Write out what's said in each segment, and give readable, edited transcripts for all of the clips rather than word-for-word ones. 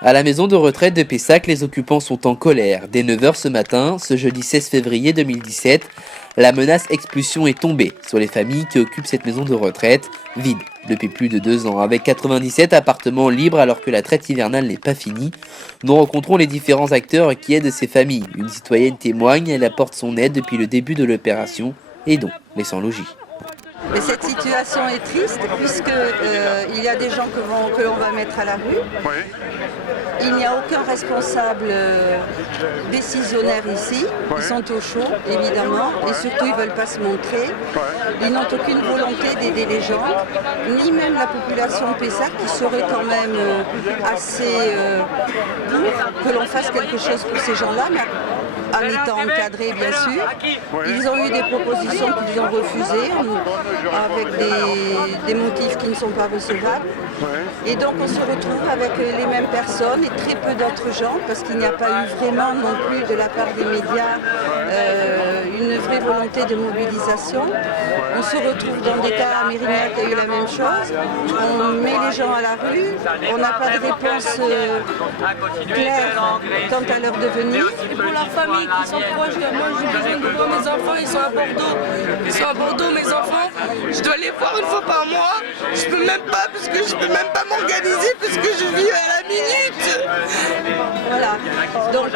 À la maison de retraite de Pessac, les occupants sont en colère. Dès 9 h ce matin, ce jeudi 16 février 2017, la menace expulsion est tombée sur les familles qui occupent cette maison de retraite, vide depuis plus de 2 ans, avec 97 appartements libres alors que la traite hivernale n'est pas finie. Nous rencontrons les différents acteurs qui aident ces familles. Une citoyenne témoigne, elle apporte son aide depuis le début de l'opération et donc les sans-logis. Mais cette situation est triste puisque il y a des gens que l'on va mettre à la rue. Oui. Il n'y a aucun responsable décisionnaire ici. Oui. Ils sont au chaud, évidemment, et surtout ils ne veulent pas se montrer. Ouais. Ils n'ont aucune volonté d'aider les gens, ni même la population de Pessac qui serait quand même assez pour que l'on fasse quelque chose pour ces gens-là, mais en étant encadrés bien sûr. Oui. Ils ont eu des propositions qu'ils ont refusées avec des motifs qui ne sont pas recevables. Ouais. Et donc on se retrouve avec les mêmes personnes et très peu d'autres gens parce qu'il n'y a pas eu vraiment non plus de la part des médias une vraie volonté de mobilisation. On se retrouve dans des cas à Mérignac, il y a eu la même chose. On met les gens à la rue, on n'a pas de réponse claire quant à leur devenir. Et pour la famille qui sont proches de moi, j'ai besoin de voir mes enfants, ils sont à Bordeaux. Ils sont à Bordeaux, mes enfants. Je dois les voir une fois par mois. Je peux même pas, parce que je peux même pas m'organiser, parce que je vis à la minute. Voilà. Donc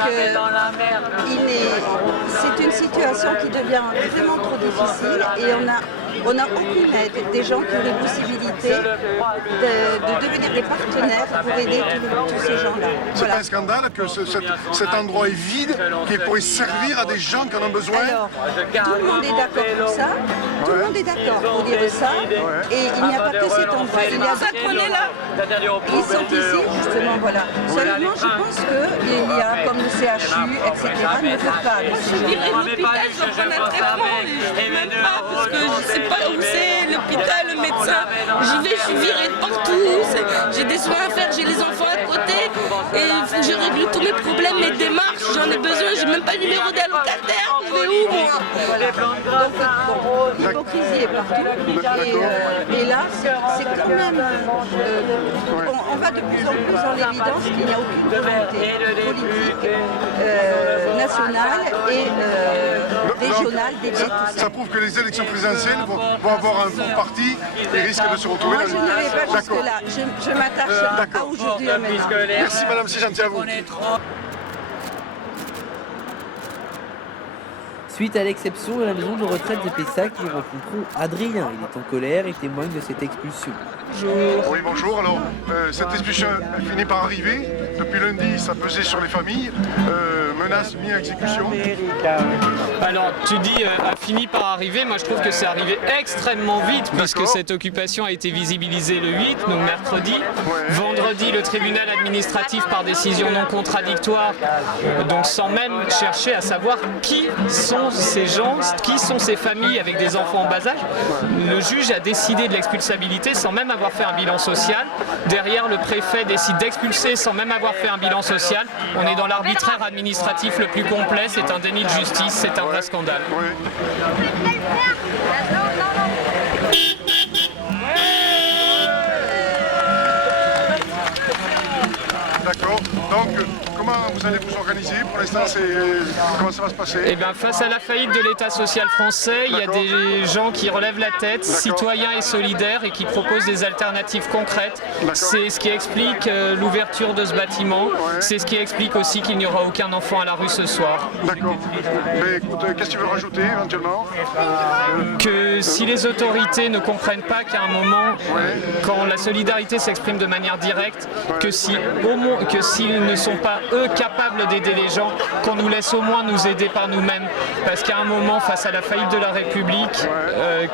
c'est une situation qui devient vraiment trop difficile et on n'a aucune aide des gens qui ont les possibilités de devenir des partenaires pour aider tous ces gens-là. C'est pas un scandale que cet endroit est vide, qu'il pourrait servir à des gens qui en ont besoin? Alors, tout le monde est d'accord pour ça, tout le monde est d'accord pour dire ça, et il n'y a pas que cet endroit, il y a d'autres qu'on est là. Ils sont ici, justement, voilà. Seulement, je pense qu'il y a, comme le CHU, etc., ne peut pas. Je virais de l'hôpital, je prends un traitement, et je ne même pas, parce que je ne sais pas où c'est, l'hôpital, le médecin. J'y vais, je suis virée de partout, j'ai des soins à faire, j'ai les enfants à côté, et il faut que je règle tous mes problèmes, mes démarches, j'en ai besoin, j'ai même pas le numéro d'allocataire, je vais où moi? Donc, l'hypocrisie est partout, et là, c'est quand même... on va de plus en plus dans l'évidence qu'il n'y a aucune volonté politique, nationale et régionale d'aider tout ça. Ça prouve que les élections présidentielles vont avoir un fort parti et risquent de se retrouver Moi, je ne vais pas jusque-là. Je m'attache à aujourd'hui à maintenant. Merci madame, c'est gentil à vous. Suite à l'exception de la maison de retraite de Pessac, nous rencontrons Adrien. Il est en colère et témoigne de cette expulsion. Oui, bonjour. Alors, cette expulsion finit par arriver. Depuis lundi, ça pesait sur les familles. Menace, mis à exécution. Alors, tu dis a fini par arriver. Moi, je trouve que c'est arrivé extrêmement vite puisque cette occupation a été visibilisée le 8, donc mercredi. Vendredi, le tribunal administratif, par décision non contradictoire, donc sans même chercher à savoir qui sont ces gens, qui sont ces familles avec des enfants en bas âge. Le juge a décidé de l'expulsabilité sans même avoir fait un bilan social. Derrière, le préfet décide d'expulser sans même avoir fait un bilan social. On est dans l'arbitraire administratif le plus complet, c'est un déni de justice, c'est un vrai scandale. D'accord. Donc, comment vous allez vous organiser? Pour l'instant, comment ça va se passer? Eh bien, face à la faillite de l'État social français, il y a des gens qui relèvent la tête, citoyens et solidaires, et qui proposent des alternatives concrètes. C'est ce qui explique l'ouverture de ce bâtiment. C'est ce qui explique aussi qu'il n'y aura aucun enfant à la rue ce soir. D'accord. Mais écoute, qu'est-ce que tu veux rajouter éventuellement? Que si les autorités ne comprennent pas qu'à un moment, quand la solidarité s'exprime de manière directe, que s'ils ne sont pas eux capables d'aider les gens, qu'on nous laisse au moins nous aider par nous-mêmes. Parce qu'à un moment, face à la faillite de la République,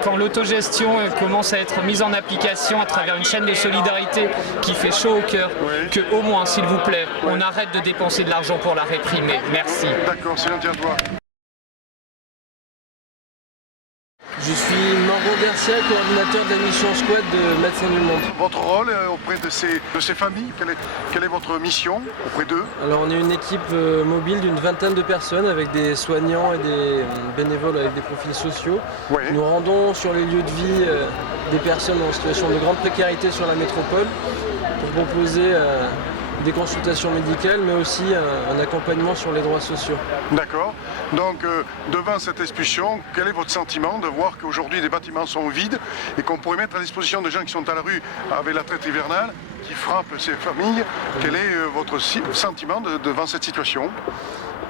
quand l'autogestion commence à être mise en application à travers une chaîne de solidarité qui fait chaud au cœur, que au moins, s'il vous plaît, on arrête de dépenser de l'argent pour la réprimer. Merci. D'accord, c'est gentil à toi. Je suis Margot Garcia, coordinateur de la mission Squad de Médecins du Monde. Votre rôle auprès de ces familles, quelle est votre mission auprès d'eux? Alors on est une équipe mobile d'une 20aine de personnes avec des soignants et des bénévoles avec des profils sociaux. Oui. Nous rendons sur les lieux de vie des personnes en situation de grande précarité sur la métropole pour proposer des consultations médicales mais aussi un accompagnement sur les droits sociaux. D'accord. Donc devant cette expulsion, quel est votre sentiment de voir qu'aujourd'hui des bâtiments sont vides et qu'on pourrait mettre à disposition de gens qui sont à la rue avec la traite hivernale, qui frappent ces familles? Quel est votre sentiment devant cette situation?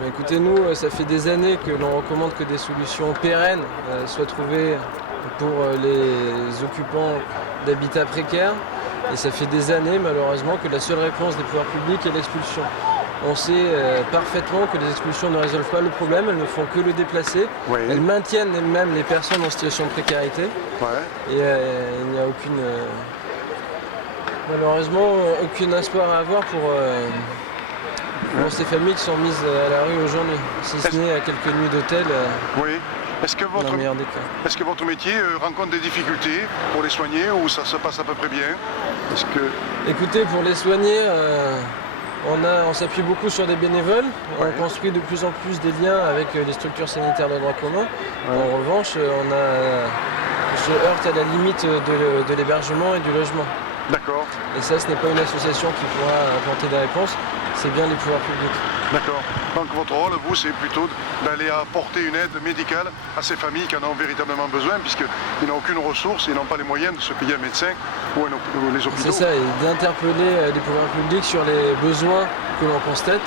Écoutez, nous, ça fait des années que l'on recommande que des solutions pérennes soient trouvées pour les occupants d'habitats précaires. Et ça fait des années, malheureusement, que la seule réponse des pouvoirs publics est l'expulsion. On sait parfaitement que les expulsions ne résolvent pas le problème, elles ne font que le déplacer. Oui. Elles maintiennent elles-mêmes les personnes en situation de précarité. Ouais. Et il n'y a malheureusement aucun espoir à avoir pour ces familles qui sont mises à la rue aujourd'hui, si ce n'est à quelques nuits d'hôtel. Oui. Est-ce que votre métier rencontre des difficultés pour les soigner ou ça se passe à peu près bien? Écoutez, pour les soigner, on s'appuie beaucoup sur des bénévoles. Ouais. On construit de plus en plus des liens avec les structures sanitaires de droit commun. Ouais. En revanche, on se heurte à la limite de l'hébergement et du logement. D'accord. Et ça, ce n'est pas une association qui pourra apporter des réponses, c'est bien les pouvoirs publics. D'accord. Donc votre rôle, vous, c'est plutôt d'aller apporter une aide médicale à ces familles qui en ont véritablement besoin, puisqu'ils n'ont aucune ressource, ils n'ont pas les moyens de se payer un médecin ou les hôpitaux. C'est ça, et d'interpeller les pouvoirs publics sur les besoins que l'on constate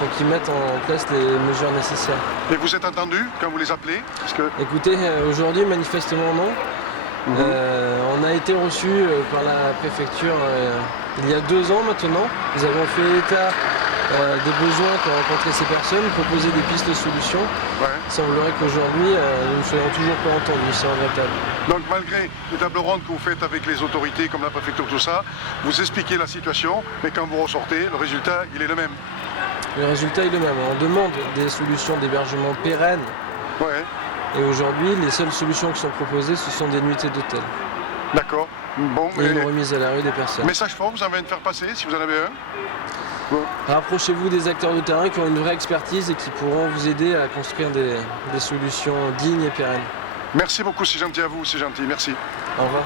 pour qu'ils mettent en place les mesures nécessaires. Et vous êtes entendu quand vous les appelez? Écoutez, aujourd'hui, manifestement non. On a été reçu par la préfecture il y a 2 ans maintenant. Nous avons fait état des besoins qu'ont rencontrés ces personnes, proposé des pistes de solutions. Ouais. Il semblerait qu'aujourd'hui, nous ne soyons toujours pas entendus, c'est regrettable. Donc malgré les tables rondes que vous faites avec les autorités comme la préfecture, tout ça, vous expliquez la situation, mais quand vous ressortez, le résultat, il est le même. Le résultat est le même. On demande des solutions d'hébergement pérennes. Ouais. Et aujourd'hui, les seules solutions qui sont proposées, ce sont des nuitées d'hôtel. D'accord. Bon, et une remise à la rue des personnes. Message fort, vous avez à me faire passer, si vous en avez un. Bon. Rapprochez-vous des acteurs de terrain qui ont une vraie expertise et qui pourront vous aider à construire des solutions dignes et pérennes. Merci beaucoup, c'est gentil à vous, c'est gentil, merci. Au revoir.